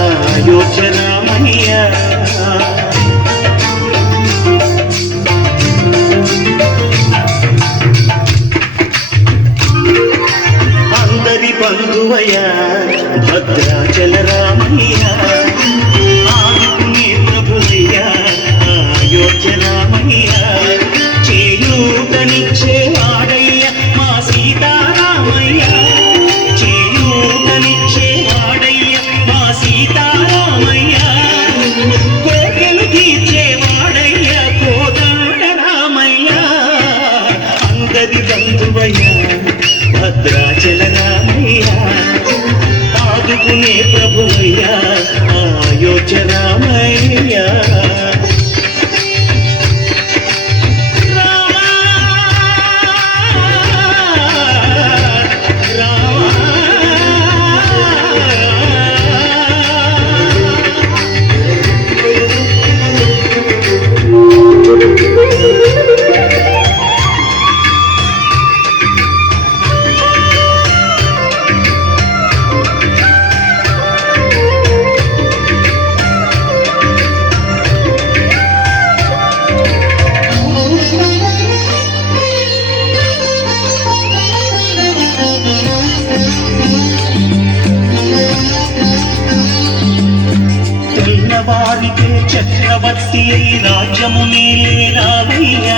అయోధ్య రామయ్య. అందరి బంధువయ్య భద్రాచల రామయ్య, ఆదుకునే ప్రభువయ్య అయోధ్య రామయ్య. చేయూతనిచ్చే వాడయ్య మా సీతారామయ్య, చేయూతనిచ్చే వాడయ్య మా సీతారామయ్య. కోకెలు తీర్చే వాడయ్య కోదండ రామయ్య. అందరి బంధువయ్య భద్రాచల రామయ్య, ఆదుకునే ప్రభువయ్య అయోధ్య రామయ్య. వారికే చక్రవర్తి అయి రాజ్యము నేలేరావయ్య,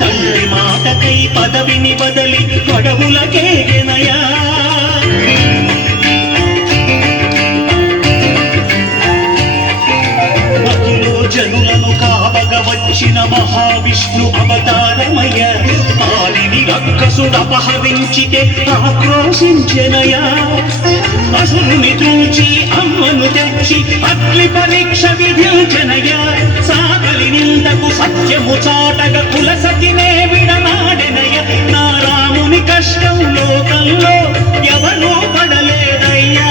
తండ్రి మాటకై పదవిని బదలి గొడవులకేగెనయా. మధులో జనులను కావగ వచ్చిన మహావిష్ణు అవతారమయ్య, ఆదిని రక్కసుడు అపహరించితే ఆక్రోశించెనయా. అసురుని చూచి అమ్మను తెచ్చి అగ్ని పరీక్ష విధించనయ్యా. సాగలి నిందకు సత్యము చాటగ కులసతినే విడనాడెనయ్య. నా రాముని కష్టం లోకంలో ఎవరూ పడలేదయ్యా.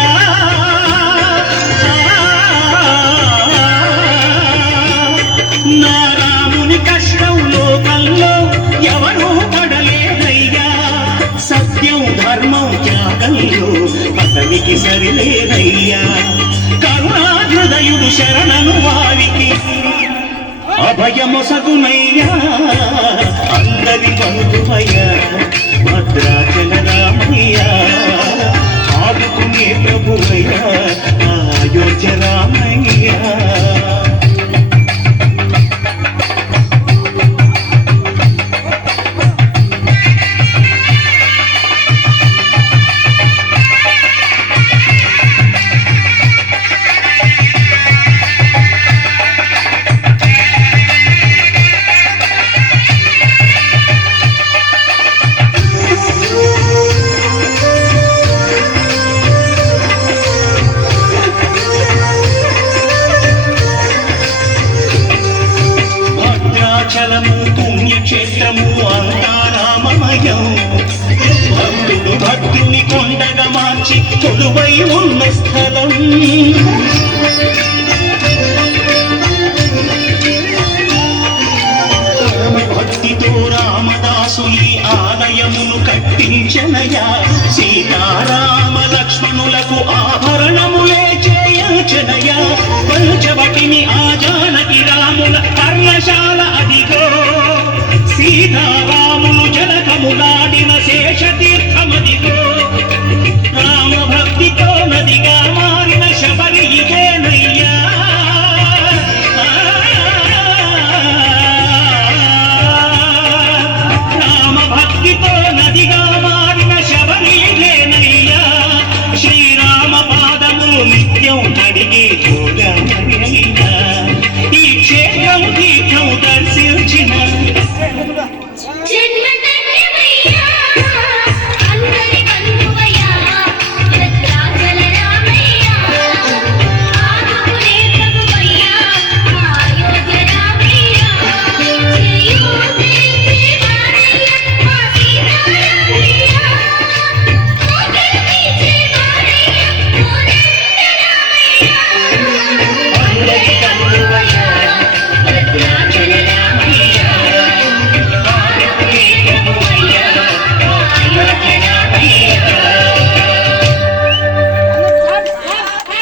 నా రాముని కష్టం లోకంలో ఎవరూ పడలేదయ్యా. సత్యం ధర్మం త్యాగంలో అతనికి సరిలేదయ్యా. కరుణాహృదయుడు శరణను వారికి అభయమొసగునయ్యా. అందరి బంధువయ్య భద్రాచల రామయ్య, ఆదుకునే ప్రభువయ్య అయోధ్య రామయ్య. భద్రాచలము పుణ్యక్షేత్రము అంతా రామమయం. భక్తుడు భక్తుని కొండగా మార్చి కొలువై ఉన్న స్థలం. భక్తితో రామదాసు ఈ ఆలయమును కట్టించనయా. సీతారామ